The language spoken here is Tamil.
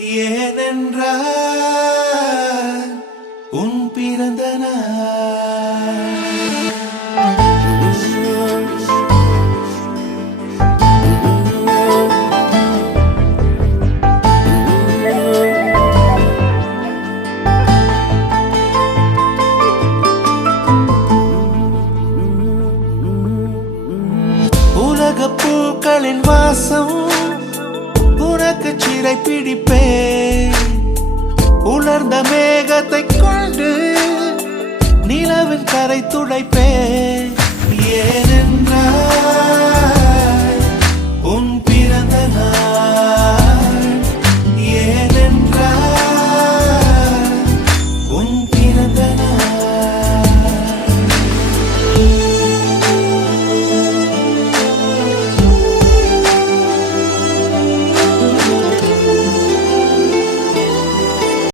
ஏனென்றால் உன் பிறந்த நாள். உலகப் பூக்களின் வாசம் உனக்கு சிறை பிடிப்பேன். உலர்ந்த மேகத்தை கொண்டு நிலவின் கரை துடைப்பேன். ஏனென்றால்